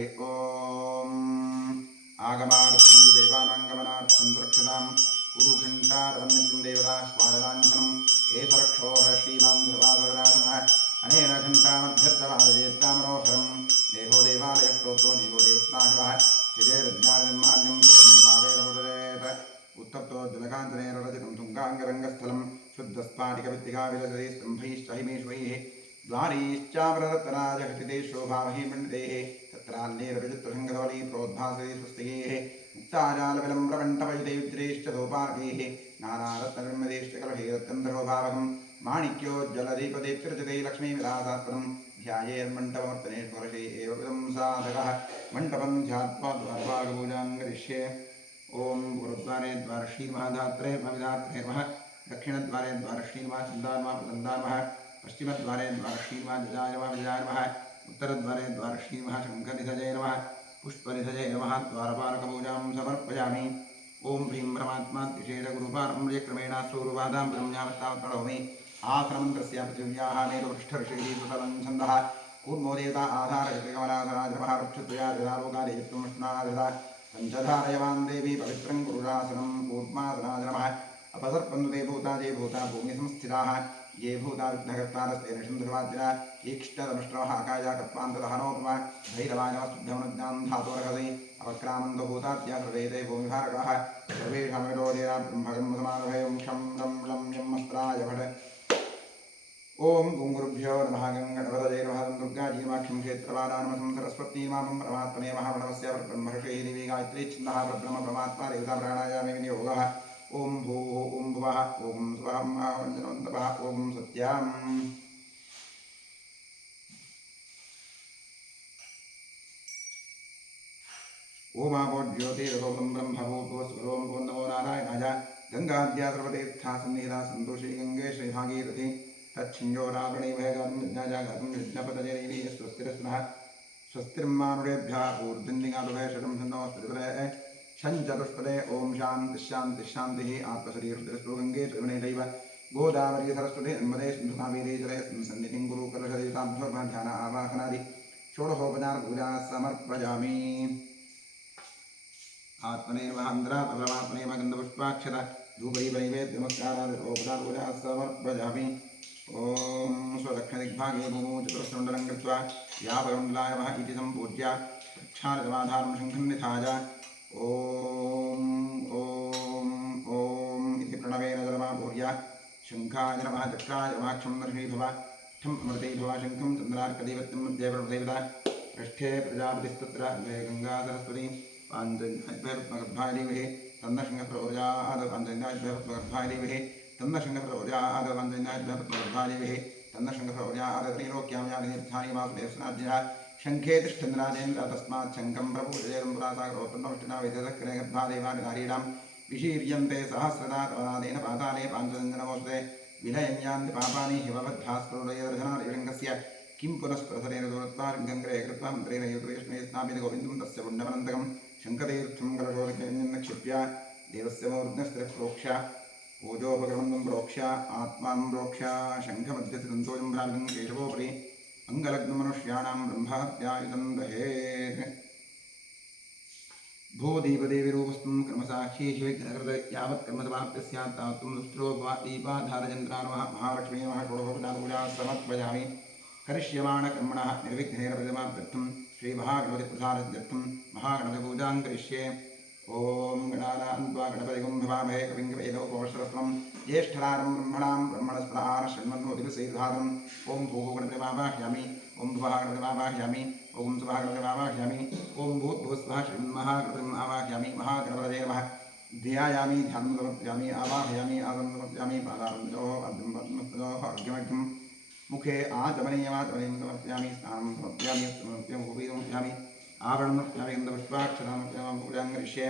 ॐ आगमार्थं देवानाङ्गमनार्थं रक्षतां कुरुघण्टारवन्नित्यं देवता स्वादलाञ्छनम् एतरक्षोः श्रीमान् ध्रुवादराजनः अनेन घण्टामभ्यर्थवादयेत्तामनोहरं देहो देवालयः प्रोक्तो जीवो देवस्नाशिवः चिरेर्ज्ञाननिर्माल्यं सुखं भावेन मुदरेत उत्तप्तो जलकान्तनेन रचितं तुङ्गाङ्गरङ्गस्थलं शुद्धस्फाटिकवित्तिकाविरजते स्तम्भैश्च हिमेश्वैः द्वारीश्चामररत्नाजघटिते शोभामहि मण्डितेः तत्रान्यैरविचित्रसङ्गधवली प्रोद्भासते स्वस्तिगेः मुक्ताजालविलम्ब्रमण्टपयुते विद्रेश्च धूपार्गैः नानारत्ननिर्मितेश्च कलहे रत्कन्धरोभावकं माणिक्योज्ज्वलदीपदीप्तिरचिते लक्ष्मीविलासात्मनं ध्यायेन्मण्टपमर्तनेश्वरशे एव विदं साधकः मण्डपं ध्यात्वा द्वारभागपूजां करिष्ये ॐ गुरुद्वारे द्वारश्रीमहाधात्रे भविधात्रे नमः दक्षिणद्वारे द्वारश्रीमः चन्दार्मः प्रचन्दार्मः पश्चिमद्वारे द्वारश्रीमः जजाय नमः विजयाय नमः उत्तरद्वारे द्वारश्रीमः शङ्खनिधये नमः पुष्पनिधये नमः द्वारपालकपूजां समर्पयामि ॐ ह्रीं परमात्मा विशेषगुरुपारम्यक्रमेण स्वरूपादां ब्रह्म्यावत्तावत् प्रणौमि आसनमन्त्रस्य पृथिव्याः मेरुपृष्ठऋषिः सुतलं छन्दः कूर्मो देवता आधारगतिकमलासनाद्रमः वृक्षद्वयादिदारोगादियुक्तमुष्णादिदा पञ्चधारयवान् देवी पवित्रं कुरुरासनं कूर्मासनाद्रमः अपसर्पन्तु ते भूता ये भूता भूमिसंस्थिताः ये भूता विघ्नकर्तारस्ते निषन्धुर्वाद्यः ईक्षतमष्ट्रवः अकाया कत्वान्तदहनोपमा भैरवाय नमस्तुभ्यमनुज्ञां धातोरहसि अपक्रामन्तो भूताद्या सर्वेते भूमिभारकाः सर्वेषामिरोधेन ब्रह्मकर्मसमारभे क्षं लं लं यमस्त्राय भट ॐ गुरुभ्यो नमः गङ्गणपतये नमः दुर्गाजीमाख्यं क्षेत्रवादानमसं सरस्वती मामं परमात्मने महाप्रणवस्य ब्रह्मर्षे देवी गायत्री छन्दः परब्रह्म परमात्मा देवता प्राणायामे विनियोगः ॐ भूः ॐ भुवः ॐ स्वः महावञ्जनोन्तपः ॐ सत्याम् ओमापोज्योतिरथोऽहं ब्रह्मभूतोऽस्वरों को नमो नारायणाय गङ्गाद्या सर्वतीर्था सन्निहिता सन्तोषी गङ्गे श्रीभागीरथी तच्छिञ्जोरावणे भयगातुं यज्ञपतजनैः स्वस्तिरस्नः स्वस्तिर्मानुषेभ्यः ऊर्ध्वन्दिगातुभे शतं छन्दोस्त्रिपदे शञ्चतुष्पदे ॐ शान्तिः आत्मशरीरस्तु गङ्गे चैव गोदावरी सरस्वती नर्मदे सिन्धुकावेरी जले सन्निधिं कुरु कलशदेवताभ्यो ध्यान आवाहनादि षोडशोपचारपूजा समर्पयामि आत्मने महान्द्रा परमात्मने गन्धपुष्पाक्षर धूपैवैवेद्यमस्कारादिरोपचारपूजा समर्पयामि ॐ स्वदक्षिणदिग्भागे भूमौ चतुर्सुण्डलं कृत्वा व्यापकमण्डलाय नमः इति सम्पूज्य प्रक्षालजमाधारं शङ्खं निधाय ॐ इति प्रणवेन जलमापूर्य शङ्खाय नमः चक्राय नमः क्षं दर्शनीभव ठम् अमृते भव शङ्खं चन्द्रार्कदैवत्यं मध्ये प्रदेवता पृष्ठे प्रजापतिस्तत्र गङ्गा सरस्वती पाञ्चजन्याभ्यर्त्मगर्भाय देवहे तन्नशृङ्गप्रौर्जाद पाञ्चजन्याभ्यर्त्मगर्भाय देवहे तन्नशृङ्गप्रौर्जाद पाञ्चजन्याभ्यर्त्मगर्भाय देवहे तन्नशृङ्गप्रौर्जाद त्रैलोक्यां यानिर्धानि वासुदेवस्नाद्यः शङ्खे तिष्ठन्द्राजेन्द्र तस्मात् शङ्खं प्रपूजयेदं पुरासागरोत्पन्नवष्टिना वेदसक्रे गर्भादेवादिनारीणां विशीर्यन्ते सहस्रदा तवनादेन पाताले पाञ्चजन्यनमोऽस्ते विलयन्यान्ति पापानि हिमवद्भास्करोदयदर्शनादिलिङ्गस्य किं पुनस्प्रसरेण दूरत्वा लिङ्गङ्ग्रे कृत्वा मन्त्रेण युतकृष्णे स्नापितगोविन्दं तस्य पुण्यमनन्तकं शङ्खतीर्थं कलशोदक्षिप्य देवस्य मूर्ध्नस्त्रिप्रोक्ष्य पूजोपक्रमं प्रोक्ष्य आत्मां प्रोक्ष्य शङ्खमध्यसिदन्तोजं भ्रावितं केशवोपरि अङ्गलग्नमनुष्याणां ब्रह्महत्यायुधं दहेत् भूदीपदेवीरूपस्थं कर्मसाक्षी विघ्नकृत यावत् कर्मसमाप्तिः स्यात् तावत् दीपाधारचन्द्रानमः महालक्ष्मी नमः षोडशोपचारपूजा समर्पयामि करिष्यमाणकर्मणः निर्विघ्नेन प्रतिमाप्त्यर्थं श्रीमहागणपतिप्रसादत्यर्थं महागणपतिपूजां करिष्ये ॐ गणानान्त्वा गणपतिगुं भवामहे कविं कवीलोपवस्त्रस्त्वं ज्येष्ठराजं ब्रह्मणस्पदान शृण्वन्नोतिभिसेधारम् ॐ भूः गणपतिमावाह्यामि ॐ भुवः गणपतिमावाह्यामि ॐ सुवः गणपतिमावाह्यामि ॐ भूर्भुवस्वः श्रीमन्महागणपतिम् आवाह्यामि महागणपतये नमः ध्यायामि ध्यानं समर्पयामि आवाहयामि आसनं समर्पयामि पादारञ्जोः अर्घ्यं पद्मस्तयोः अर्घ्यमर्घ्यं मुखे आचमनीयमाचमनीयं समर्पयामि स्नानं समर्पयामि समर्पयामि आवरणं समर्पयामि गन्धपुष्पाक्षरां पूजां करिष्ये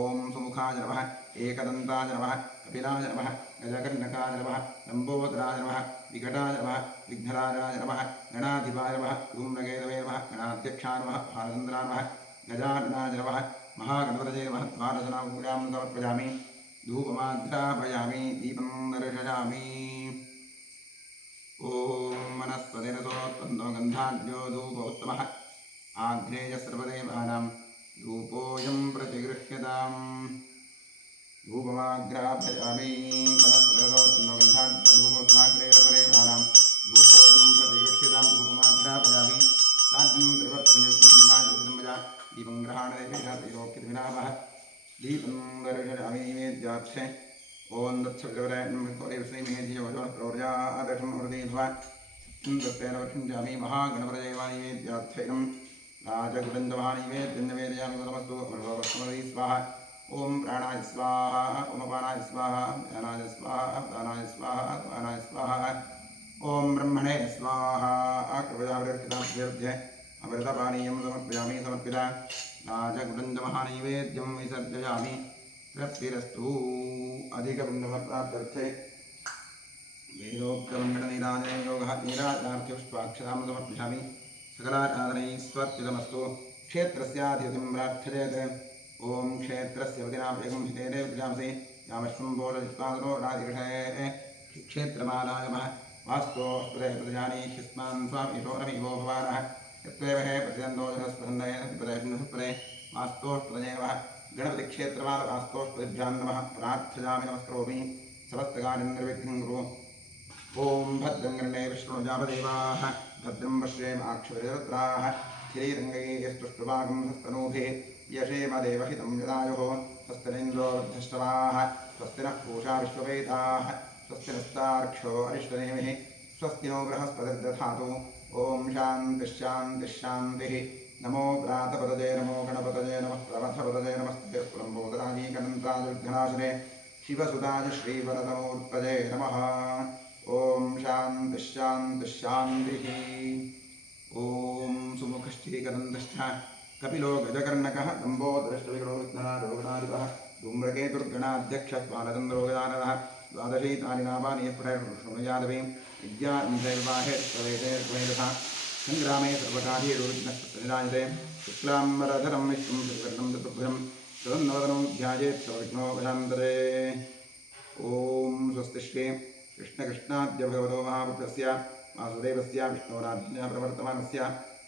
ॐ सुमुखाय नमः एकदन्ताय नमः कपिलाय नमः गजकर्णकाय नमः लम्बोदराय नमः विकटाय नमः विघ्नराजाय नमः गणाधिपाय नमः धूम्रकेतवे नमः गणाध्यक्षाय नमः भालचन्द्राय नमः गजाननाय नमः महागणपतये नमः द्वादशनां पूजां समर्पयामि धूपमाग्रापयामि दीपं दर्शयामि ॐ मनस्पतिरसोत्पन्नो गन्धाढ्यो धूपोत्तमः आग्नेय सर्वदेवानां धूपोऽयं प्रतिगृह्यताम् धूपमाग्रापयामि वनस्पतिगन्धाग्रे सर्वदेवानां धूपोऽयं प्रतिगृह्यतां धूपमाग्रापयामि साध्यं त्रिवर्तनयुक्तं दीपं ग्रहाणदेवेनाः दीपं दर्शयामि नैवेद्यार्थे ओं दत्सवितवरेण्यमेधियोजोप्रौर्यादशमृतिध्वा दत्तेन वर्षञ्जामि महागणपतये राजगुडन्दमहानैवेद्यं निवेदयामि नमस्तु स्वाहा ओं प्राणाय स्वाहा ओमपानाय स्वाहा ध्यानाय स्वाहा दानाय स्वाहा दानाय स्वाहा ओं ब्रह्मणे स्वाहा कृपयावृत्ताभ्यर्थ्य अमृतपानीयं समर्पयामि समर्पिता राजगुडन्दमहानैवेद्यं विसर्जयामि तृप्तिरस्तु अधिकपुण्यफलप्राप्त्यर्थे वेदोक्तमण्डलनीराजने योगः नीराजार्थ्युष्पाक्षतां समर्पयामि सकलाराधनैस्वर्चितमस्तु क्षेत्रस्याधिपतिं प्रार्थयेत् ओं क्षेत्रस्य वदिनाभेगं हितेने विद्यामसि यामश्वं बोधजित्वादनो राधिषये क्षेत्रमालायमः वास्तोस्पदे प्रतिजानी शिस्मान् स्वामीशो रमिवो भवानः यत्त्वेव हे प्रतिदन्दोजनस्पन्दये प्रतिपदे वास्तोस्पदनेवः गणपतिक्षेत्रमाल वास्तोस्पदिभ्यां नमः प्रार्थयामि नमस्करोमि समस्तकार्यं निर्विघ्नं कुरु ओं भद्रं गण्ये विष्णुजापदेवाः भद्रं पश्येमाक्षभिर्वत्राः स्थिरैरङ्गैस्तुष्टुभागं हस्तनूभिः यशेमदेवहितं यदायुः स्वस्तिरिन्द्रो वृद्धश्रवाः स्वस्ति नः पूषा विश्ववेदाः स्वस्ति नस्तार्क्ष्यो अरिष्टनेमिः स्वस्ति नो बृहस्पतिर्दधातु ओं शान्तिश्शान्तिश्शान्तिः नमो प्रातपतये नमो गणपतये नमः प्रमथपतये नमस्ते स्फुरम्बोदराजीकनन्ताजुर्घनाशने शिवसुताय श्रीवरदमूर्तये नमः ओं शान्तिश्शान्तिश्शान्तिः ओं सुमुखश्चीकरन्दश्च कपिलो गजकर्णकः लम्बोदरश्चविगणो विघ्नारोगणाधिपः धूम्रकेतुर्गणाध्यक्षः बालचन्द्रोगजाननः द्वादशैतानि नामानि प्रशृणुयादवे विद्यारम्भैर्वाहे प्रवेशेर्वेदसा संग्रामे सर्वकार्येरुविघ्नस्तनिराजते शुक्लाम्बरधरं विष्णुं त्रिवर्णं चतुर्भुजं तदन्नवदनं ध्यायेत् सर्वविघ्नोपशान्तरे ओं स्वस्ति श्री कृष्णकृष्णाद्य भगवतो महापुत्रस्य वासुदेवस्य विष्णोराज्ञा प्रवर्तमानस्य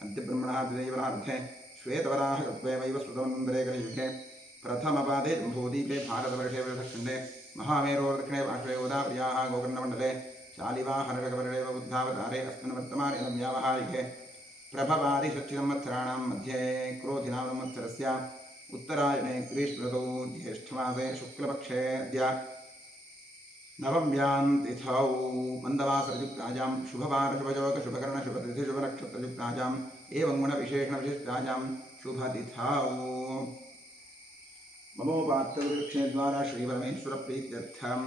अन्त्यब्रह्मणः द्विदैवनार्थे श्वेतवराहकल्पे वैवस्वतमन्तरे कलियुगे प्रथमपादे जम्बूदीपे भारतवर्षे वृषखण्डे महामेरोर्दक्षिणे पार्श्वे गोदावर्याः गोकर्णमण्डले शालिवाहनरकवर्णेव बुद्धावतारे अस्मिन् वर्तमाने व्यावहारिके प्रभवादिषष्टिसंवत्सराणां मध्ये क्रोधिनाम संवत्सरस्य उत्तरायणे ग्रीष्मऋतौ ज्येष्ठमासे शुक्लपक्षे अद्य नवम्यां तिथौ मन्दवासरयुक्तायां शुभवारशुभयोगशुभकर्णशुभतिथिशुभनक्षत्रयुक्तायाम् एवं गुणविशेषणविशिष्टायां शुभतिथौ ममोपात्तवृक्षेद्वारा श्रीपरमेश्वरप्रीत्यर्थम्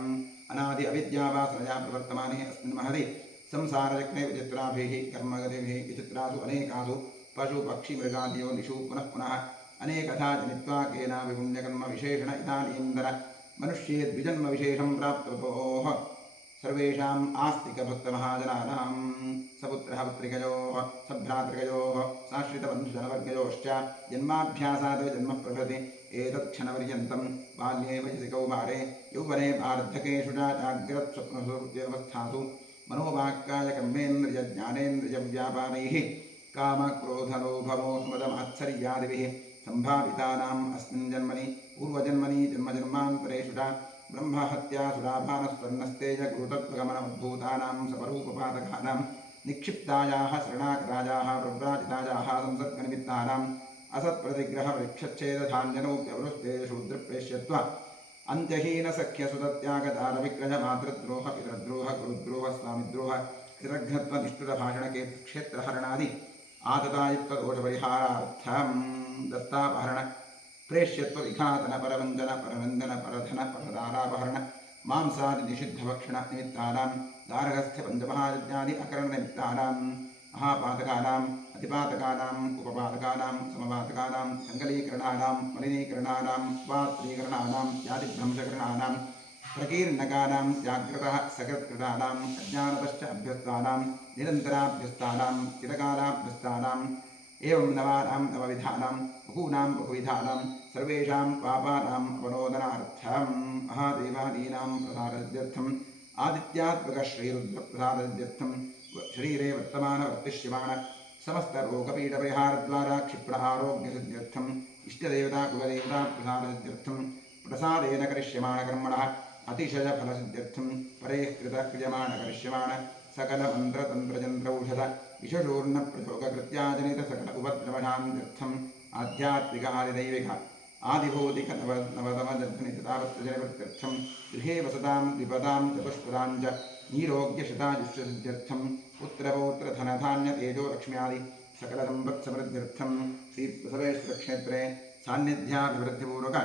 अनादि अविद्यावासनया प्रवर्तमाने अस्मिन् महति संसारचक्रे विचित्राभिः कर्मगतिभिः विचित्रासु अनेकासु पशुपक्षिमृगादियो निषु पुनः पुनः अनेकथा जनित्वा केनापि पुण्यकर्मविशेषण इदानीन्तन मनुष्ये द्विजन्मविशेषं प्राप्तवतोः सर्वेषाम् आस्तिकभक्तमहाजनानां सपुत्रः पुत्रिकयोः सभ्रातृकयोः साश्रितबन्धुजनवर्गयोश्च जन्माभ्यासात् जन्म प्रभृति एतत्क्षणपर्यन्तं बाल्ये वयसि कौमारे यौवने वार्धकेषु च जाग्रत्स्वप्नसुप्त्यवस्थासु मनोवाक्कायकर्मेन्द्रियज्ञानेन्द्रियव्यापारैः कामक्रोधलोभमोहमदमात्सर्यादिभिः सम्भावितानाम् अस्मिन् जन्मनि पूर्वजन्मनि जन्मजन्मान्तरेषु च ब्रह्महत्यासुराभानस्वर्णस्तेजगुरुतत्त्वगमनोद्भूतानां सपरूपपातकानां निक्षिप्तायाः शरणागतायाः प्रव्राजितायाः संसर्गनिमित्तानाम् असत्प्रतिग्रहपरिक्षच्छेदधान्यनोप्यवरुस्ते शूद्रप्रेष्यत्व अन्त्यहीनसख्यसुतत्यागदारविक्रयमातृद्रोह पितृद्रोह गुरुद्रोह स्वामिद्रोह कृतघ्नत्वनिष्ठुरभाषणकेतुक्षेत्रहरणादि आततायुक्तदोषपरिहारार्थं दत्तापहरण प्रेष्यत्व विघातन परवञ्चन परनन्दन परधन परदारापहरण मांसादि निषिद्धभक्षण निमित्तानां दारगस्थ पञ्चमहायज्ञादि अकरणनिमित्तानां महापातकानाम् अतिपातकानाम् उपपातकानां समपातकानां सङ्कलीकरणानां मलिनीकरणानां पात्रीकरणानां यादिभ्रंशकरणानां प्रकीर्णकानां जाग्रतः सकृत्कृतानाम् अज्ञानतश्च अभ्यस्तानां निरन्तराभ्यस्तानां चिरकालाभ्यस्तानाम् एवं नवानां नवविधानां बहूनां बहुविधानां सर्वेषां पापानाम् अपनोदनार्थं महादेवादीनां प्रसादार्थम् आदित्यात्मकश्रीरुद्रप्रसादार्थं शरीरे वर्तमानवर्तिष्यमाण समस्तरोगपीठपरिहारद्वारा क्षिप्र आरोग्यसिद्ध्यर्थम् इष्टदेवता कुलदेवता प्रसादसिद्ध्यर्थं प्रसादेन करिष्यमाणकर्मणः अतिशयफलसिद्ध्यर्थं परैः कृतक्रियमाणकरिष्यमाण सकलमन्त्रतन्त्रयन्त्रौषध विषचूर्णप्रचोगकृत्याजनित सकल उपद्रवशान्त्यर्थम् आध्यात्मिक आदिदैविक आदिभौतिक नवतमजनितावत्रजनवृत्त्यर्थं गृहे वसतां विपदां चतुष्पदां च नीरोग्यशतायुष्यसिद्ध्यर्थं पुत्रपौत्रधनधान्यतेजोलक्ष्म्यादि सकलसम्पत्समृद्ध्यर्थं श्रीबसवेश्वरक्षेत्रे सान्निध्याभिवृद्धिपूर्वक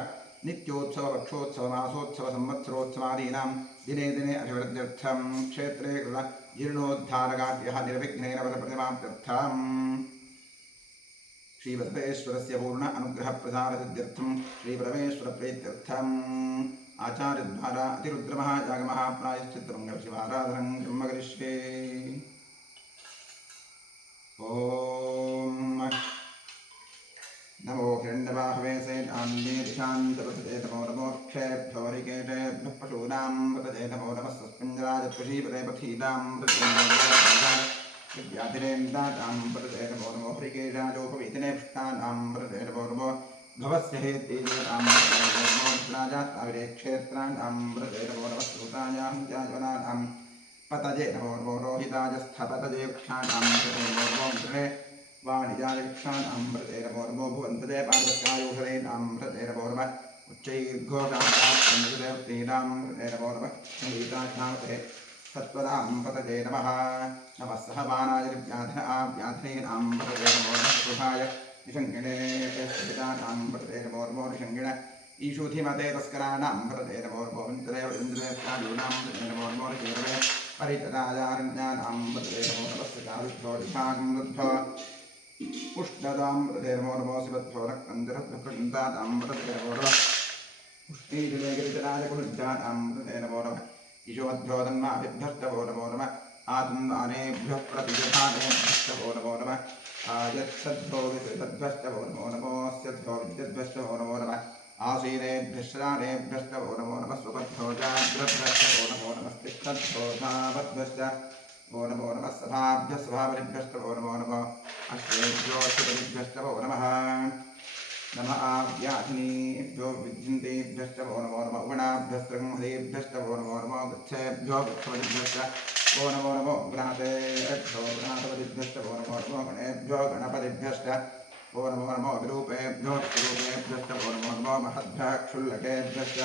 नित्योत्सव पक्षोत्सव मासोत्सव संवत्सरोत्सवादीनां दिने दिने अभिवृद्ध्यर्थं क्षेत्रे कृत जीर्णोद्धारकार्यः निर्विघ्नेन प्रतिमाप्त्यर्थम् श्रीबसवेश्वरस्य पूर्ण अनुग्रह प्रसादसिद्ध्यर्थं श्रीपरमेश्वरप्रीत्यर्थम् आचार्यद्वारा अतिरुद्रमहायागमः प्रायश्चित्तमङ्गलशिवाराधनं कर्म करिष्ये। ॐ नमो हिरण्यबाहवे सेनान्येशान्तपतये नमो नमोक्षेभ्यो हरिकेशेभ्यः पशूनां पतये नमो नमस्तस्मिञ्जराजत्वशीपते पथीनां विद्याधिरेन्द्राणां पतये नमो नमो हरिकेशाजोपवीतिने पुष्टानां पतये नमो नमो भवस्य हेतेजेतां पतये नमो राजाताविरे क्षेत्राणां पतये नमो नमस्तूतायां जाजवनानां पतये नमो नमो रोहिताजस्थपतये वृक्षाणां पतये नमो नमो गृहे वाणिजायक्षाणां पतये नमो नमो भुवन्तदे पार्वत्यायुषरेणां पतये नमो नमः उच्चैर्घोषाणां पतये नमो नमः गीतानामते सत्वदां पतये नमः नमः सहबाणाय व्याधीनां पतये नमो नमः सुभाय निषङ्गिणे स्थितानां पतये नमो नमो निषङ्गिण ईशुधिमते तस्कराणां पतये नमो नमो इन्द्रदेवइन्द्रस्यायूनां पतये नमो नमो निषेवते परितदायारण्यानां पतये नमो नमस्य चारुभ्यो दिशां रुद्भ्यो उष्णदां पतये नमो नमो शिवभ्यो रक्तञ्जरभ्यप्रचिन्तानां पतये नमो नमः उष्णीजलेगिरिजराजकुलुज्जानां पतये नमो नमः ईशोभ्यो तन्माभिभ्यस्तवो नमो नमः आत्मानेभ्यः प्रतिजठानेभ्यस्तवो नमो नमः आयत्सद्भो विसृतद्भ्यस्तवो नमो नमोऽस्यद्भो विद्यद्भ्यस्तवो नमो नमः आसीनेभ्यश्रानेभ्यस्तवो नमो नमः स्वपद्भो जाग्रद्भ्यस्तवो नमो नमस्तिष्ठद्भो धावद्भ्यश्च वो नमो नमः सभाभ्यः सभापतिभ्यस्तवो नमो नमः अश्वेभ्यो अश्वपतिभ्यस्तवो नमः नमः आव्याधिनीभ्यो विद्यन्तेभ्यस्तवो नमो नमः उगणाभ्यस्त्रगंहदेभ्यस्तवो नमो नमः गच्छेभ्यो गच्छपतिभ्यश्च वो नमो नमो गणातेभ्यो गणापतिभ्यस्तवो नमो नमो गणेभ्यो गणपतिभ्यश्च वो नमो नमो विरूपेभ्यो विरूपेभ्यस्तवो नमो नमो महद्भ्यः क्षुल्लकेभ्यश्च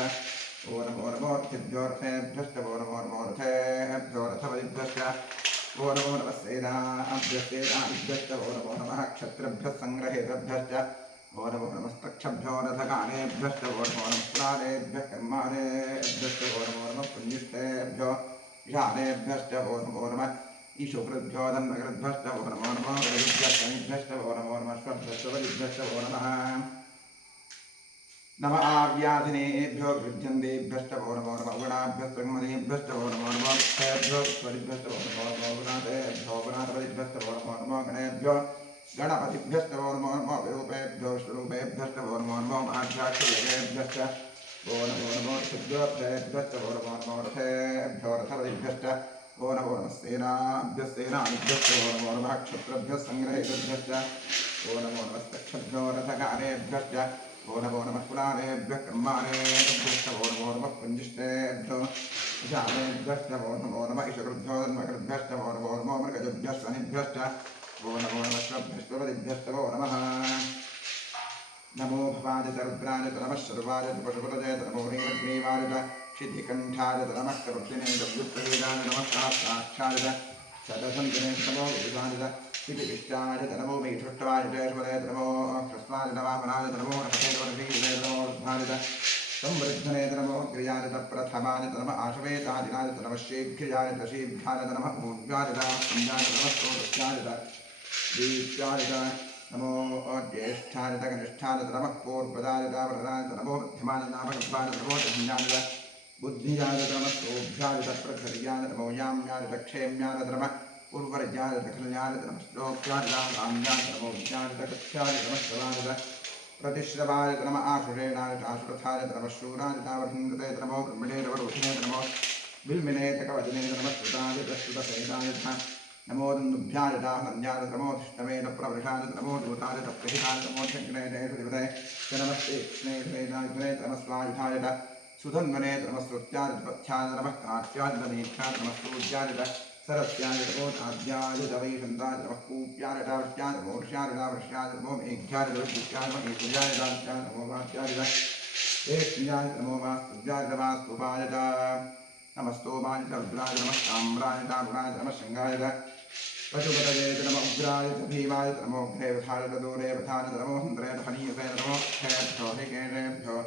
वो नमो नमो रथेभ्योऽर्थेभ्यस्तवो नमो नमो रथेभ्यो रथपतिभ्यश्च वो नमो नमः सेनाभ्यस्तेनाभ्यस्तवो नमो नमः क्षत्रिभ्यः सङ्ग्रहेतभ्यश्च वो नमो नमस्तक्षभ्यो रथगानेभ्यस्तवो नमो नमः पुराणेभ्यः कर्माणेभ्यस्तवो नमो नमः पुण्यष्टेभ्यो ईशानेभ्यश्च वो नमो नमः ईशुकृभ्यो धन्मकृभ्यश्च वो नमो नमः वैभ्यश्च वो नमो नमः स्वभ्यश्च वो नमः नमः आव्याधिनेभ्यो गृह्यन्तेभ्यश्च वो नमो नमः उगणाभ्यस्त्रगमनेभ्यश्च वो नमो नमः क्षयभ्यो स्वरिभ्यश्च वो नमो नमः गुणातेभ्यो गुणापतिभ्यश्च वो नमो नमः गणेभ्यो गणपतिभ्यश्च वो नमो नमः विरूपेभ्यो स्वरूपेभ्यश्च वो नमो नमः महाभ्याक्षुलेभ्यश्च वो नमो नमो शुद्धोभ्येभ्यश्च वो नमो नमो रथेभ्यो रथपतिभ्यश्च वो नमो नमः सेनाभ्यस्तेनाभ्यश्च वो नमो नमः क्षत्रभ्यः सङ्ग्रहेभ्यश्च वो नमो नमस्तक्षभ्यो रथगानेभ्यश्च वो नमो नमः पुराणेभ्यः कर्माणेभ्यश्च वो नमो नमः पुञ्जिष्टेभ्यो ईशानेभ्यश्च वो नमो नमः ईशकृभ्यो धन्मकृभ्यश्च वो नमो नमो मृगजभ्यः शनिभ्यश्च वो नमो नमः स्वभ्यश्वपतिभ्यश्च वो नमः नमो भवाय च रुद्राय च नमः शर्वाय च पशुपतये च नमो नीलग्रीवाय च क्षितिकण्ठाय च नमः करुद्दिने च व्युत्तवेदाय नमः सहस्राक्षाय च शतसन्दिने च नमो वेदाय च क्षितिविष्टाय च नमो मेढुष्टवाय च ईश्वराय च नमो ह्रस्वाय च वामनाय च नमो रथेश्वरशीले च नमो रुद्धाय च संवृद्धने च नमो क्रियाय च प्रथमाय च नमः आशवेतादिनाय च नमः शीघ्रियाय च शीघ्राय च नमः ऊर्जाय च पुञ्जाय च नमः स्तोत्रस्याय च दीप्त्याय च नमो ज्येष्ठाय च कनिष्ठाय च नमः पूर्वदाय च वरदाय च नमो मध्यमाय च नमः ऋग्वाय च नमो दधिन्याय च बुद्धियाय च नमः सोभ्याय च प्रखर्याय च नमो याम्याय च क्षेम्याय च नमः उर्वरज्ञाय च खल्याय च नमः श्लोक्याय च काम्याय च नमो विज्ञाय च कथ्याय च नमः श्रवाय च प्रतिश्रवाय च नमः आशुरेणाय च आशुरथाय च नमः शूराय च वर्धन्ते च नमो ब्रह्मणे च वरुधिने च नमो बिल्मिने च कवचने च नमः श्रुताय च श्रुतसेनाय च नमो दुन्दुभ्याय नन्द्याय नमो तिष्ठवे प्रवृषाय नमो दूताय प्रहिताय नमो शङ्करे देवदेवते नमस्ते स्नेहे नमस्वायुधाय सुधन्वने नमस्कृत्याय पथ्याय नमः काट्याय नमेध्याय नमस्तूज्याय सरस्याय नमो आद्याय वैषन्दाय नमः पूप्याय डावट्याय नमो ऋष्याय डावृष्याय नमो मेघ्याय नमोज्याय नमो ईश्वर्याय दास्याय नमो वात्याय देष्ण्याय नमो वास्तुज्याय नमास्तुपाय नमस्तोमाय रुद्राय नमः ताम्राय गुणाय नमः शृङ्गाय पशुपतये नमो उग्राय भीमाय नमो ग्रेवथाय दूरेवथाय नमो हन्द्रे हनीयसे नमो क्षेभ्यो हिकेशेभ्यो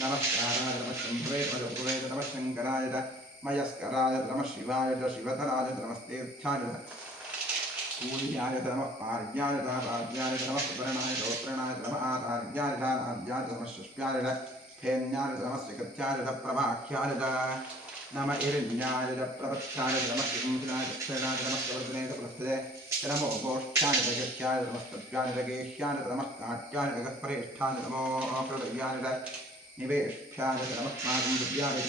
नमस्काराय नमः शम्भवे पशुपुवे नमः शङ्कराय मयस्कराय नमः शिवाय शिवतराय नमस्तेऽर्थाय पूज्याय नमः पार्याय राज्याय नमः सुवर्णाय गोत्रणाय नमः आधार्याय आद्याय नमः शुष्प्याय फेन्याय नमः श्रीकृत्याय प्रभाख्याय नम इरिण्याय प्रपथ्याय नमः शिंसनाय दक्षिणाय नमः प्रवर्तने प्रस्थते नमो गोष्ठाय जगत्याय नमस्तभ्याय गेह्याय नमः काट्याय जगत्परेष्ठाय नमो प्रदयाय निवेष्ठ्याय नमः मागुंद्याय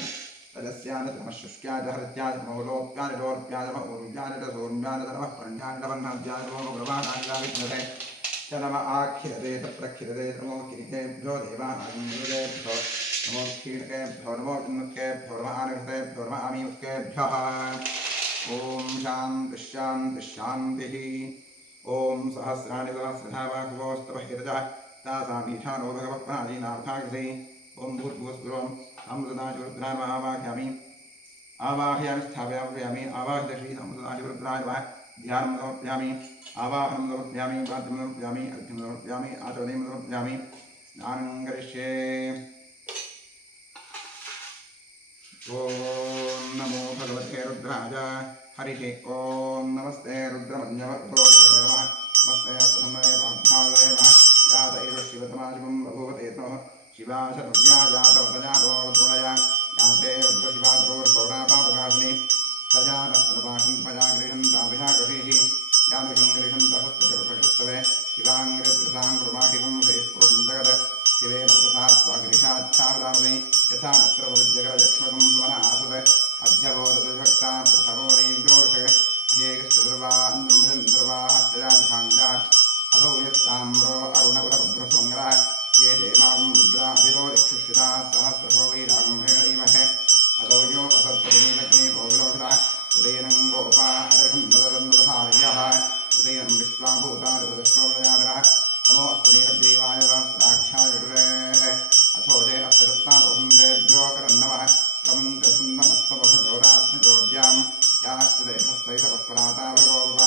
तदस्याय नमः शुष्क्याय हृत्याय नमो लोप्याय लोप्याय नमः ऊर्जाय सोम्याय नमः पर्ण्याय नवन्नाद्याय नमो प्रभानाय विघ्नते नम आखिरते प्रखिरते नमो किरीटेभ्यो देवानागुंदेभ्यो नमो क्षीणकेभ्यो नमो चिन्मुखेभ्यो नमः आनघतेभ्यो नमः आमीमुखेभ्यः ॐ शान्तिः शान्तिः शान्तिः ॐ सहस्राणि सहस्रधा वाग्भोस्तवहिरजः तासामीशानो भगवत्प्राणीनाथाक्षै ॐ भूर्भुवस्पुरम् अमृतनाजुरुद्रान्वावाह्यामि आवाहयामि स्थापयामि आवाहित श्री अमृतनाजुरुद्रान्वा ध्यानं समर्पयामि आवाहनं समर्पयामि वाद्यं समर्पयामि अर्घ्यं समर्पयामि आचरणीं समर्पयामि स्नानं करिष्ये ॐ नमो भगवते रुद्राय हरिः ॐ नमस्ते रुद्रमन्यवद्भोदेवः नमस्ते अस्तमये पाभ्यादेवः यातैव शिवतमाजिवं बभूवते तः शिवाशरव्या जातवतजातो रुद्रया याते रुद्रशिवाद्रोर्घोरापापकाशिनी सजातस्तनपाशन्त्मजा गृहन्ताभिषाकषीः यामिषं गृहन्तहस्तशिवषस्तवे शिवाङ्गृद्रसां कुर्माहिवं श्रेष्पुरुषं जगत् शिवेन तथा स्वगृहाच्छावदामि यथा नस्त्रवज्जगरलक्ष्मकं सुमनासद अध्यबोधभक्ता प्रथमोदैव्योषः अहेकश्चतुर्वान्धर्वाष्टराजभाण्डः अथो यस्ताम्रो अरुणवररुद्रसुङ्गरः ये देवां रुद्राभितो रिक्षुषिता सहस्रशो वैरागम्भेणीमहे अथो यो असत्परिणीलग्ने भोगिलोहितः उदयनं गोपा अदर्शन्दरन्दधार्यः उदयनं विश्वाभूतादिदशोदयादरः नमो अस्तुनीरग्रीवाय साक्षाय विदुरेः अथो जय अष्टरत्नारोहन्तेभ्यो करन्नवः प्रमञ्चसन्नमस्तवभजोरात्मजोर्यां यास्तुदेहस्तैतपत्पराताभिभोगव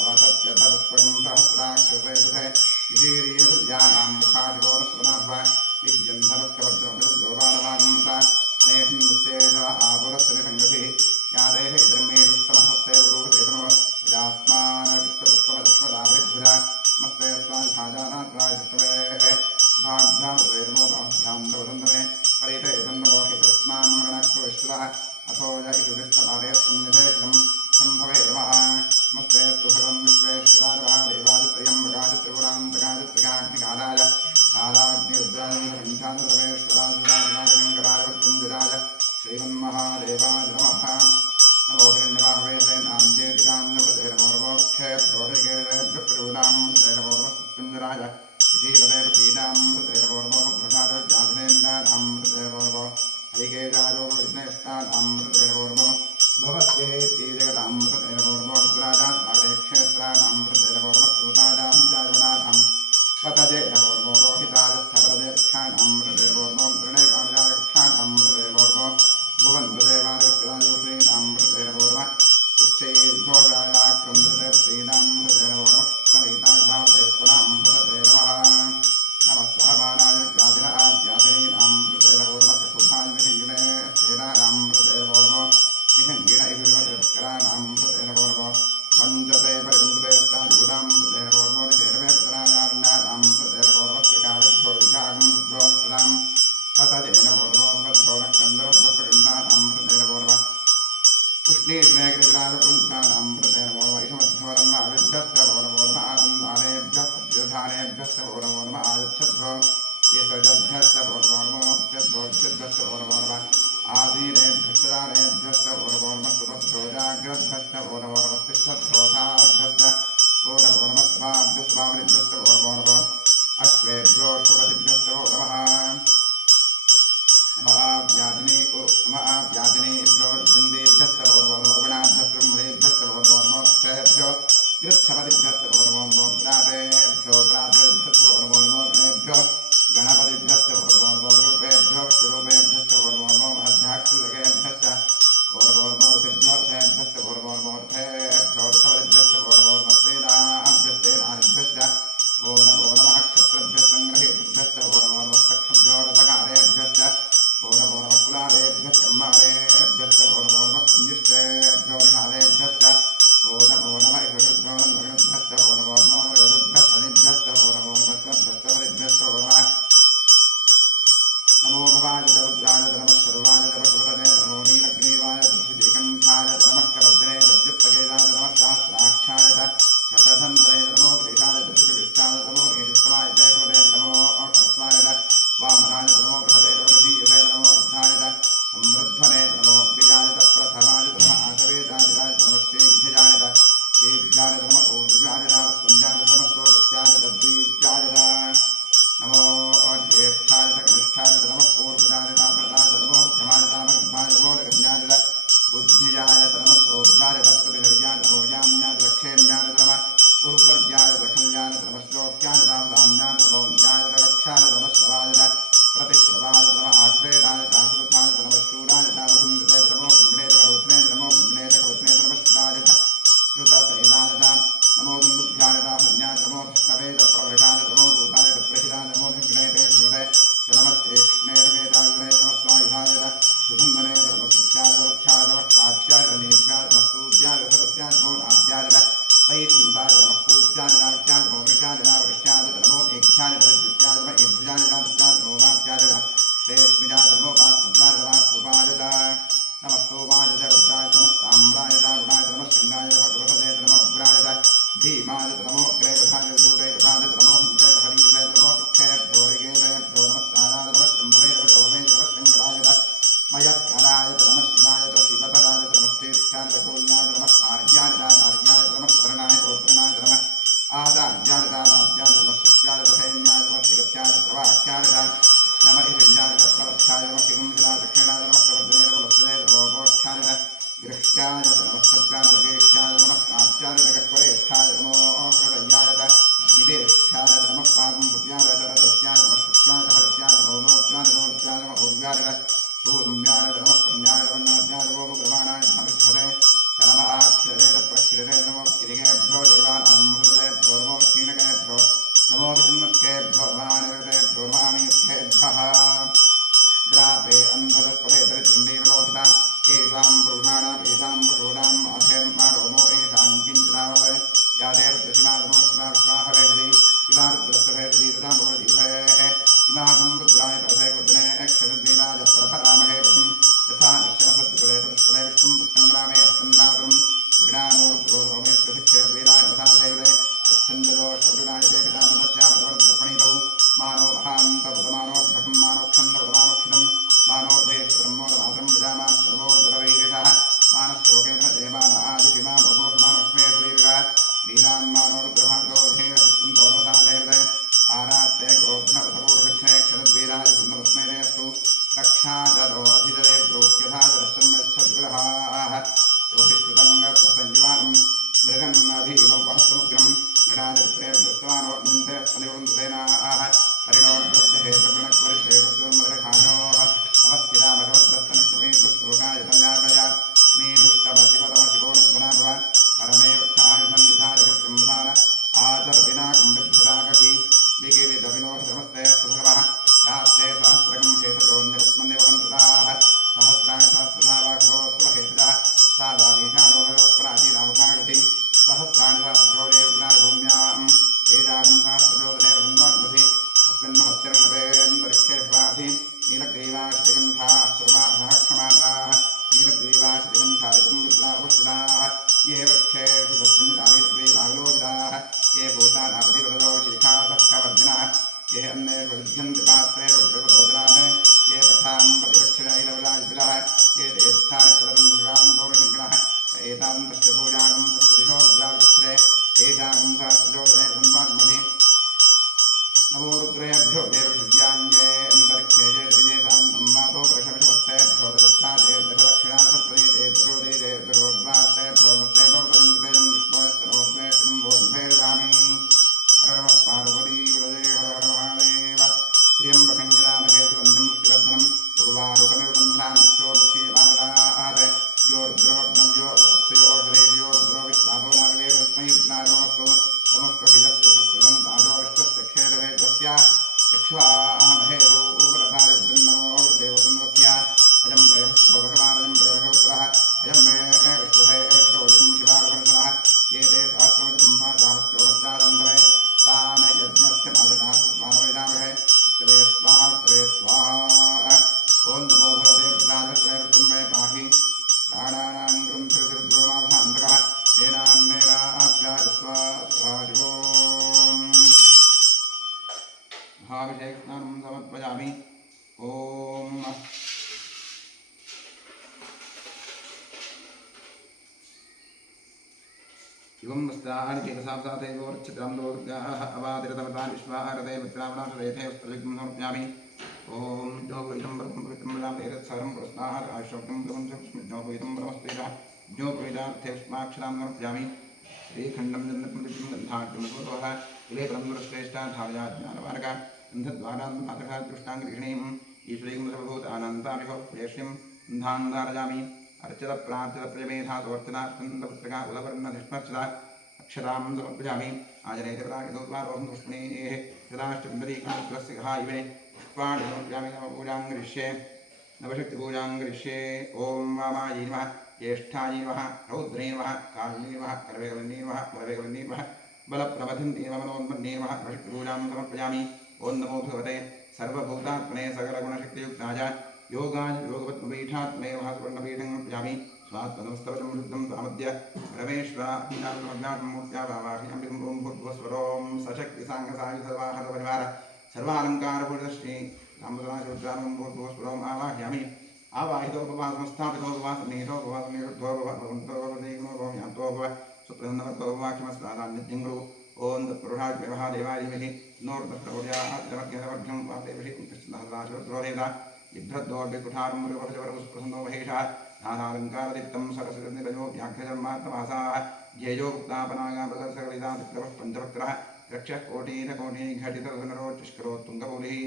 अवसत्यतस्पगं सहस्राक्षसेषुधे निशीरीयसुल्यानां मुखाशिवोरस्वनाभः विद्यन्धरस्कवज्रमजोबालभागंसा अनेकं मुस्तेष आपुरस्सनिसङ्गतिः यादेः इदर्मेषुस्तमहस्ते रूपतेतनो यजास्मान विश्वपुष्पमजस्वदावृद्भुजा नमस्ते स्वाधाजानात्वाय सृष्टवेः भाभ्यां वेदमोभाभ्यां तवदन्दने परिते दन्दलोहितस्मान् मरणक्तो विश्वतः अथो य इषुरिस्तपादयस्पुण्यशेषं शम्भवे नमः नमस्ते सुभगं विश्वेश्वराय नमः देवाय त्र्यम्बकाय त्रिपुरान्तकाय त्रिकाग्निकालाय कालाग्निरुद्राय नीलकण्ठाय सर्वेश्वराय मृत्युञ्जयाय श्रीमन्महादेवाय नमः नमो हिरण्यवाहवे नान्ये दिशान्नवृते नमो क्षेभ्यो हृगेभ्यो प्रभूनां हृदय नमो मृत्युञ्जयाय ऋषीपदे प्रतीनां हृदय नमो पुरुषाय व्याधिनेन्द्राणां हृदय नमो हरिकेशायो विघ्नेष्टानां हृदय नमो भवस्य हेत्ये जगतां हृदय नमो रुद्राय क्षेत्राणां हृदय नमो सूतायां जायवनानां पतजे नमो रोहिताय स्थपरजे रक्षाणां हृदय नमो तृणेपाजाय रक्षाणां हृदय नमो भुवन्वदेवादित्यराजोषीणां हृदय नमो उच्चैर्घोषाया क्रन्दृतेर्तीनां हृदय नमो सविताय धावतेश्वरां हृदय नमः नमः सहमानाय व्याधिनः व्याधिनीनां हृदय नमो चतुर्भाय निषङ्गिणे स्तेनानां हृदय नमो निषङ्गिण इभिर्वशस्कराणां हृदय नमो वञ्जते परिवन्दते स्थायूनां हृदय नमो निषेणवे प्रतरायान्यानां हृदय नमो श्रीकाविभ्यो दिशागं रुद्रोक्षरां पतजे नमो भद्रो नक्रन्दरप्रकण्डानां हृदय नमो उष्णीष्णेग्रजराजपुञ्जानां हृदय नमो वैषमध्वरन्माविभ्यश्च वो नमो नमः आनन्दानेभ्यः प्रत्युधानेभ्यश्च वो नमो नमः आयच्छद्भ्यो ये सजद्भ्यश्च वो नमो नमो स्यद्भ्यो स्यद्भ्यश्च वो नमो नमः आसीनेभ्यश्चदानेभ्यश्च ओरवोर्मस्तुभद्रो जाग्रद्भ्यश्च ओरवोर्मस्तिष्ठद्रो धावद्भ्यश्च ओरवोर्मस्वाभ्यस्वामृभ्यश्च ओरवोर्व अश्वेभ्यो शुभतिभ्यश्च वो नमः व्याधिनेभ्यो झन्देभ्यश्च ओरवोर्मगुणाभ्यश्च मदेभ्यश्च ओरवोर्मोक्षेभ्यो गृच्छपतिभ्यश्च ओरवोर्मोग्रातेभ्यो ग्रातवतिभ्यश्च ओरवोर्मोगणेभ्यो गणपतिभ्यश्च ओरवोर्मोरूपेभ्यो स्वरूपेभ्यश्च ओरवोर्मोमध्याक्षुलकेभ्यश्च ओरवोर्मोर्थिभ्योऽर्थेभ्यश्च ओरवोर्मोऽर्थेभ्योऽर्थवतिभ्यश्च ओरवोर्मस्तेनाभ्यस्तेनादिभ्यश्च ओ नमः क्षत्रभ्यः सङ्ग्रहेतुभ्यश्च ओरवोर्मस्तक्षभ्यो रथकारेभ्यश्च ओरवोर्मकुलादेभ्यः कर्मारेभ्यश्च ओरवोर्मपुञ्जिष्टेभ्यो निषादेभ्यश्च ओ नमः ईश्वरुभ्यो नमगणभ्यश्च ओरवोर्मगजुभ्यश्च निभ्यश्च ओरवोर्मश्वभ्यश्च वरिभ्यश्च ओरवः नमो भवाय रुद्राय नमः शर्वाय नमः शिवतये नमो नीलग्रीवाय ऋषिकण्ठाय नमः कवर्धने दद्युक्तकेदाय नमः सहस्राक्षाय शतधन्वरे नमो ग्रीषाय दृष्टिविष्टाय नमो हेतुस्तवाय देवते नमो अक्षस्वाय वामनाय नमो बृहते ऋषीयसे नमो वृद्धाय संवृद्धने नमो प्रियाय प्रथमाय नमः आशवेदाय नमः श्रीभ्यजाय श्रीभ्याय नमः ऊर्जाय स्पञ्जाय नमः स्रोतस्याय दीप्याय नमो ज्येष्ठाय कनिष्ठाय नमः पूर्वजाय नमो मध्यमाय गर्भाय नमो गण्याय बुद्धिजाय नमः सौभ्याय प्रतिहर्याय नमो याम्याय दक्षेम्याय नमः पूर्वर्याय दखल्याय नमः श्लोक्याय साम्याय नमो न्याय रक्षाय नमः श्रवाय प्रतिश्रवाय नमः आश्रयदाय शाश्वताय नमः शूराय वसुन्धते नमो ब्रह्मणे कवत्ने नमो ब्रह्मणे कवत्ने नमः श्रुताय श्रुतसेनाय नमो दुन्दुभ्याय संज्ञाय नमो विष्णवे प्रवृषाय नमो दूताय प्रहिताय नमो निग्नेते श्रुते नमस्ते कृष्णेरवेदाय नमः स्वायुधाय सुधन्वने नमः सुत्याय नमः नमः काच्याय नीप्याय नमः सूर्याय सदस्याय नमो नाद्याय वैकुण्ठाय नमः पूज्याय नाट्याय नमो वृषाय वृष्याय नमो मेघ्याय विद्युत्याय नमः इन्द्रजाय नमो वाक्याय रेश्मिजाय नमो वास्तुजाय नमः सुपाय नमः सोमाय रुद्राय नमः ताम्राय दारुणाय नमः शृङ्गाय भगवते नमः उग्राय भीमाय नमो अग्रेवधाय दूरेवधाय नमो हंसे हरीसे नमो वृक्षेभ्यो ऋगेभ्यो नमस्काराय नमः शम्भवे नमः शङ्कराय मयस्कराय नमः शिवाय शिवतराय नमः श्रीभ्याय कोल्याय नमः आर्याय नमः सुधरणाय गोत्रणाय नमः आदार्याय आद्याय नमः शिष्याय सैन्याय नमः श्रीगत्याय प्रवाख्याय नमः हिरण्याय प्रवख्याय नमः किंशिराय दक्षिणाय नमः कवर्धने पुलस्ते नमो गोष्ठ्याय गृह्याय नमः सत्याय नगेश्याय नमः काच्याय नगक्वरेष्ठाय नमो हृदयाय निवेश्याय नमः पागं सुप्याय रदस्याय नमः शुक्याय हरित्याय नमो लोक्याय नमोत्याय नमः भोग्याय सूर्याय नमः पुण्याय नमः नाद्याय नमो ब्रह्माणाय नमः नमः आक्षरे प्रक्षिरे नमो किरिकेभ्यो देवानां हृदयेभ्यो नमो क्षीणकेभ्यो नमो विष्णुकेभ्यो नमानिरतेभ्यो नमामीर्थेभ्यः द्रापे अन्धरस्वरे दरिद्रन्दीरलोहिता येषां पुरुषाणां येषां पशूनाम् अधेर्मारोमो येषां किञ्चिदावय यादेर्दशिमादमो शिवा विश्वाहरेहरि शिवारुद्रस्तभेषति तथा भवजीवे इमागं रुद्राय तपसे कृतने क्षरद्वीराज प्रभरामहे वशं यथा निश्चमसद्विपदे तदुष्पदे विष्णुं पुष्कङ्ग्रामे अस्कन्दातुं मृगणानोरुद्रो रोमेऽस्य शिक्षेर्वीराय नमसावसेवते यच्छन्दो शौर्यराजते पितान्तस्यावतवर्द्रपणितौ मानो महान्तबुधमानोऽभ्यकं मानोक्षन्दबुधमानोक्षितं मानोर्धे ब्रह्मोदमात्रं प्रजामानः सर्वोर्द्रवैरिषः मानश्लोकेन्द्र जयमान आदिपिमानोघोषमानोष्मेश्वरीरिषः वीरान्मानोरुद्रभागोधे हस्तन्तोरवसावधेवते आरात्ते गोघ्नवसपूर्वकृष्णे क्षरद्वीराय सुन्दरस्मेरेस्तु रक्षाजरो अधिजरे ब्रोह्यधाजरशर्मच्छद्विरहाः योहिष्टुतङ्गत्वसंयुवानं मृगन्नधीमोपहस्तमुग्रं मृडादिप्रेर्दस्वानो निन्ते स्मनिवृन्दुसेनाः परिणोर्दस्य हेतुर्गुणक्वरिश्रेष्ठोर्मदृखायोः अवस्थिरामगवद्दस्तनश्वमेतुश्लोकाय तन्यापया मेधुस्तव शिवतम शिवो न स्मराभव परमेव क्षायुधन्विधाय कृत्यं विधान आचरविनाकं विभ्रदाकहि विकिरितविनोहितमस्ते सुभगवः यास्ते सहस्रकं हेतयोऽन्यवस्मन्यवन्तदाः सहस्राणि सहस्रधा वाकुभोस्तवहेतजः सादामीशानो भगवः प्राचीनामुखागति सहस्राणि सहस्रजोदेवभूम्याम् एजागं सहस्रजोदने वसन्वाग्मसि अस्मिन् महश्चरणवेन्दरिक्षेष्वाधि नीलग्रीवा श्रीगन्धा श्रवाः क्षमाताः नीलग्रीवा श्रीगन्धा ऋतुं रुद्रा उपस्थिता शिवं वस्त्राणि चेतसांसाथैवोर्च्छिद्रां दुर्गाः अवादिरतमतान् विश्वारदे मित्रावणाशरेथे वस्त्रविघ्नं समर्पयामि ॐ ज्ञोपवितं ब्रह्मपवित्रं एतत्सरं पुरस्तात् आश्रवं ब्रह्मज्ञोपवितं ब्रह्मस्त्रीरः ज्ञोपविदार्थे उष्माक्षरां समर्पयामि श्रीखण्डं जन्नत्मदिव्यं गन्धाढ्यमसोः इले परमश्रेष्ठा धावया ज्ञानवारका गन्धद्वारान्मातः दृष्टाङ्गृहिणीम् ईश्वरीं सर्वभूतानन्तामिहो प्रेष्यं गन्धान्धारयामि अर्चितप्रार्चितप्रियमेधासोर्चनार्थन्दपुत्रका उदवर्णधिष्मर्चिता अक्षरां समर्पयामि आजनेतिप्रागितोद्वारोहं पुष्पणेः यदाष्टविन्दरीकाग्रस्य घायिवे पुष्पाणि समर्पयामि नवपूजां करिष्ये नवशक्तिपूजां करिष्ये ॐ वामायै नमः ज्येष्ठायै नमः रौद्रे नमः कालिने नमः करवेकलिने नमः वरवेकलिने नमः बलप्रबधिन्ते नमः मनोन्मन्ये नमः नवशक्तिपूजां समर्पयामि ॐ नमो भगवते सर्वभूतात्मने सकलगुणशक्तियुक्ताय योगाय योगवत्पीठात्मने नमः सुवर्णपीठं समर्पयामि स्वात्मनमस्तवचं शुद्धं तामद्य परमेश्वराज्ञानमूर्त्या वावाहिं ॐ भूर्भुवस्वरों सशक्तिसाङ्गसायुधवाहतपरिवार सर्वालङ्कारपूर्णश्री रामसदाशिवद्रामं भूर्भुवस्वरोम् आवाहयामि आवाहितोपवासमस्थापितोपवासमेतोपवासनिरुद्धोपवन्तोपदेग्नोपव्याप्तो भव सुप्रसन्नवर्तोपवाक्यमस्तादान्यज्ञङ्गुरु ॐ तत्पुरुषाद्विमहादेवादिभिः नोर्दप्रौढ्याद्रमज्ञवर्घ्यं वाप्तेभिः कृष्णसदाशिवद्रोधेत बिभ्रद्दोर्बिकुठारं मृगभजवरं सुप्रसन्नो महेशः नानालङ्कारदीप्तं सरस्वतीरजो व्याघ्रजन्मात्मभासाः ध्येयोक्तापनागाप्रदर्शकलिता चित्रवः पञ्चवक्त्रः रक्षः कोटिघटितधनुरोच्चिष्करोत्तुङ्गमौलिः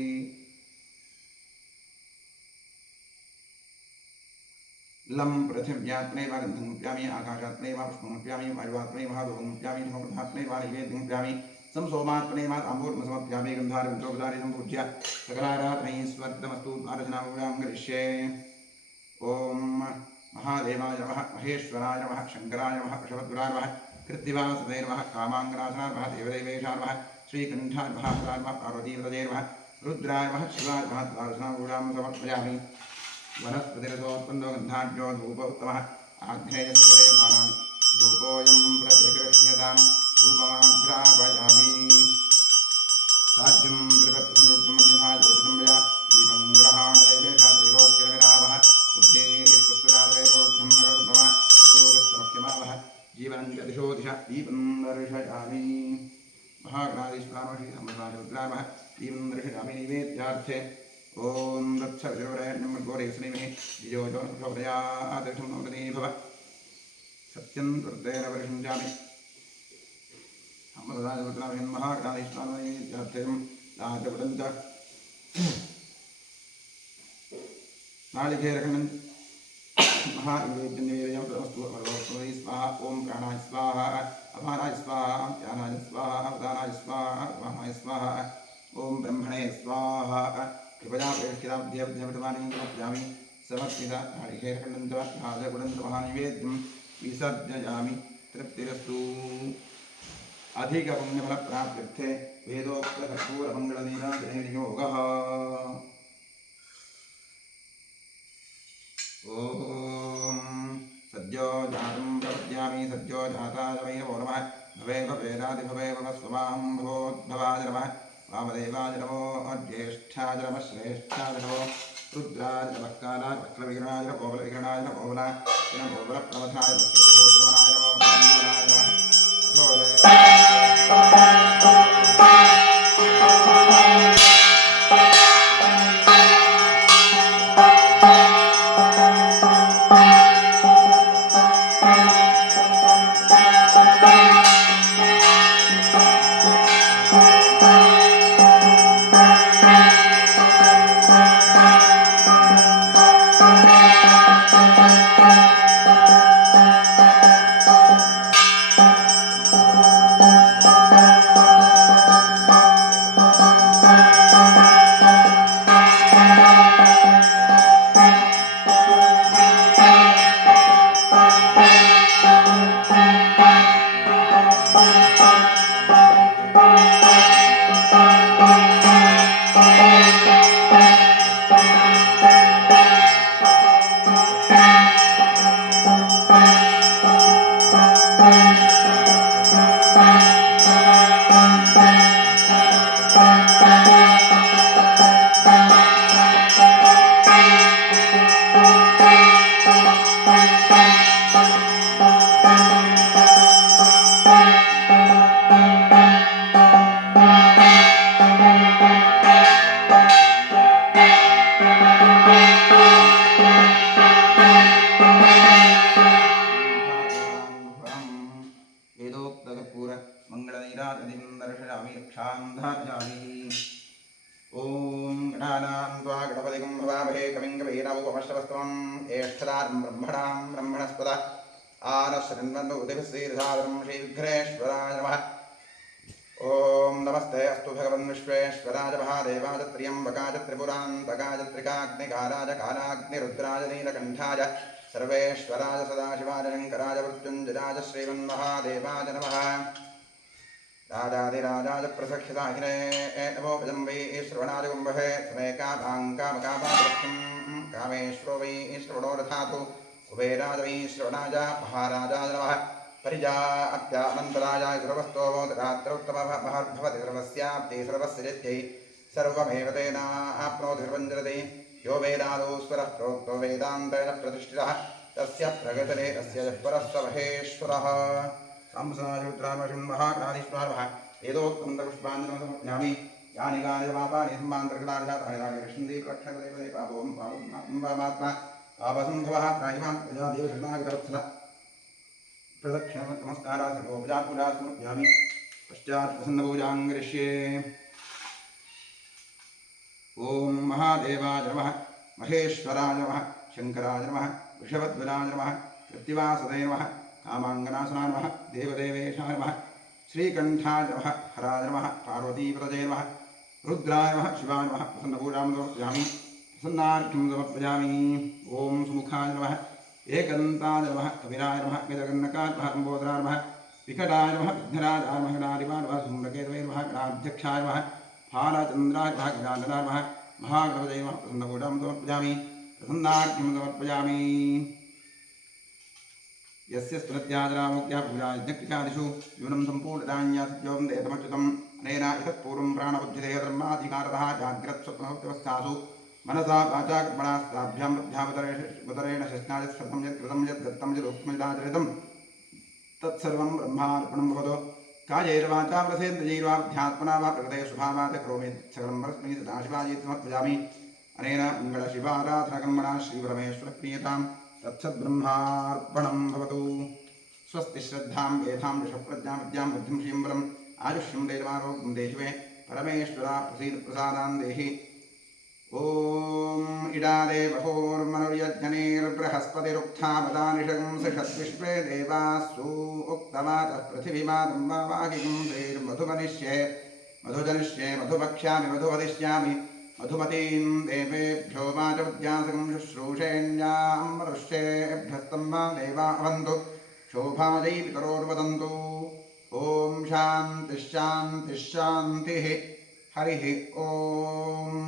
लं पृथिव्यात्मैव गन्धमुप्यामि आकाशात्मैव पुष्पमुप्यामि वायुवात्मैव धूपमुप्यामि धूमपदात्मैव नैवेद्यमुप्यामि संसोमात्मनैव ताम्बूर्मसमप्यामि गन्धारविन्दोपचारि सम्पूज्य सकलाराधनैस्वर्तमस्तु आरचनामूलां करिष्ये ॐ महादेवाय नमः महेश्वराय नमः शङ्कराय नमः वृषभद्राय नमः कृत्तिवासुदे नमः कामाङ्गनाथाय नमः देवदेवेशाय नमः श्रीकण्ठाय नमः हराय नमः पार्वतीपतये नमः रुद्राय नमः शिवाय नमः आरचनामूलां समर्पयामि वनस्पतिरसोत्पन्नो गन्धाढ्यो धूपोत्तमः आग्नेयसकलेमानां धूपोऽयं प्रतिगृह्यतां धूपमाघ्रापयामि साध्यं त्रिपत्संयुक्तमग्निधा ज्योतिसंवया दीपं ग्रहाणदेवेशात्रैलोक्यविरावः बुद्धेश्वरात्रैलोक्यं नररुद्मः रोगश्चमह्यमावः जीवनं च दिशो दिशा दीपं दर्शयामि महागणाधीश्वरामः श्रीसम्मतारुद्रामः दीपं दर्शयामि नैवेद्यार्थे ॐ दत्सविरवरेण्यमद्गोरेश्वरीमहे जिजोजोनप्रभवदयातिष्ठं नवदने भव सत्यं त्वत्तेन परिषञ्चामि अमृतादिपुत्रामहेन् महागणाधीश्वरामहेत्यार्थं नाटपदं च नालिकेरखण्डं महानिवेद्यनिवेदनं तमस्तु भगवत्यै स्वाहा ॐ प्राणाय स्वाहा अपानाय स्वाहा ज्ञानाय स्वाहा उदानाय स्वाहा वामाय स्वाहा ॐ ब्रह्मणे स्वाहा कृपया प्रेक्षिताब्ध्यब्ध्यमृतमानिं समर्पयामि समर्पिता नारिकेरखण्डन्तमहानिवेद्यं विसर्जयामि तृप्तिरस्तु अधिकपुण्यफलप्राप्त्यर्थे वेदोक्तकर्पूरमङ्गलनीराजनयोगः ॐ सद्यो जातं प्रपद्यामि सद्यो जाताय वै नमो नमः भवे भवेदादिभवे भवस्वमां भवोद्भवाय नमः वामदेवाय नमो ज्येष्ठाय नमः श्रेष्ठाय नमो रुद्राय नमः कालाय वक्रविकरणाय नमो बलविकरणाय नमो बलप्रमथाय वक्रभूतगमनाय नमो ब्रह्मणाय नमः निराजतिं दर्शयामि रक्षान्धार्यामि ॐ गणानां त्वा गणपतिं भवामहे कविं कवीनामुपमश्रवस्तमं ज्येष्ठदानं ब्रह्मणां ब्रह्मणस्पद आनश्रन्वन्नुदिभिस्सीर्धारं श्रीविघ्नेश्वराय नमः ॐ नमस्ते अस्तु भगवन् विश्वेश्वराय महादेवाय त्र्यम्बकाय त्रिपुरान्तकाय त्रिकाग्निकाराय कालाग्निरुद्राय नीलकण्ठाय सर्वेश्वराय सदाशिवाय शङ्कराय मृत्युञ्जयाय श्रीमन्महादेवाय नमः राजाधिराजाय प्रसख्यसाहिने नमो भजं वै श्रवणाय कुम्भे समेकाभाङ्कामकामालक्ष्मीं कामेश्वरो वै श्रवणो रथातु कुबेराय वै श्रवणाय महाराजाय नमः परिजात्यानन्तराय सर्वस्तोमो रात्रोत्तमभवति सर्वस्याप्ति सर्वस्य जित्यै सर्वमेव तेनाप्नोति सर्वञ्जलति यो वेदादौ स्वरः प्रोक्तो वेदान्तेन प्रतिष्ठितः तस्य प्रगतले तस्य परः स महेश्वरः संसारुद्रामशिन्महाकालीश्वरः वेदोक्तं पुष्पाञ्जलिं समर्पयामि यानि कानि पापानि सम्मान्तर्गतानि जातानि रागेशन्ति प्रक्षरदेवदे पापों पापमात्मा पापसम्भवः त्राहिमां प्रजादेवशरणागतवत्सल प्रदक्षिण नमस्काराः सर्वोपचारपूजाः समर्पयामि पश्चात् प्रसन्नपूजां करिष्ये ॐ महादेवाय नमः महेश्वराय नमः शङ्कराय नमः वृषभध्वजाय नमः कृत्तिवासदे नमः कामाङ्गनाशनाय नमः देवदेवेशाय नमः श्रीकण्ठाय नमः हराय नमः पार्वतीपतये नमः रुद्राय नमः शिवाय नमः प्रसन्नपूजां समर्पयामि प्रसन्नार्घ्यं समर्पयामि ॐ सुमुखाय नमः एकदन्ताय नमः कविराय नमः वेदगन्नकाय नमः लम्बोदराय नमः विकटाय नमः विघ्नराजाय नमः गणाधिपाय नमः धूम्रकेतवे नमः गणाध्यक्षाय नमः फालचन्द्राय नमः गजाननाय नमः महागणपतये नमः प्रसन्नपूजां समर्पयामि प्रसन्नार्घ्यं समर्पयामि यस्य स्मृत्यादरामुक्त्या पूजायज्ञक्रियादिषु न्यूनं सम्पूर्णदान्यासत्यों देतमच्युतम् अनेन इतः पूर्वं प्राणबुद्धिदेह धर्माधिकारतः जाग्रत्स्वप्नव्यवस्थासु मनसा वाचा कर्मणास्ताभ्यां बुधरेण शिष्णादिस्फृतं यत्कृतं यद्गतं यदुक्तं यदाचरितं तत्सर्वं ब्रह्मार्पणं भवतु कायेन वाचा प्रसेन्द्रियैर्वाध्यात्मना वा प्रकृते शुभावाच करोमि सकलं परस्मै सदाशिवाय समर्पयामि अनेन मङ्गलशिवाराधनकर्मणा श्रीपरमेश्वरप्रीयतां तत्सद्ब्रह्मार्पणं भवतु स्वस्ति श्रद्धां वेधां यशःप्रज्ञां विद्यां बुद्धिं श्रियं बलम् आयुष्यं देवारोग्यं देहिमे परमेश्वरा प्रसीदप्रसादान् देहि ॐ इडादे बहोर्मनुर्यज्ञनेर्बृहस्पतिरुक्थामदानिषं सषद्विश्वे देवासु उक्तवाचः पृथिवीमादं वावाहिकं तैर्मधुमनिष्ये मधुजनिष्ये मधुभक्ष्यामि मधुवदिष्यामि मधुमतीं देवेभ्यो वाचवद्यासकं शुश्रूषेण्यां मनुष्येभ्यस्तं वा देवा अवन्तु शोभायै पितरोर्वदन्तु ॐ शान्तिः शान्तिः शान्तिः हरिः ॐ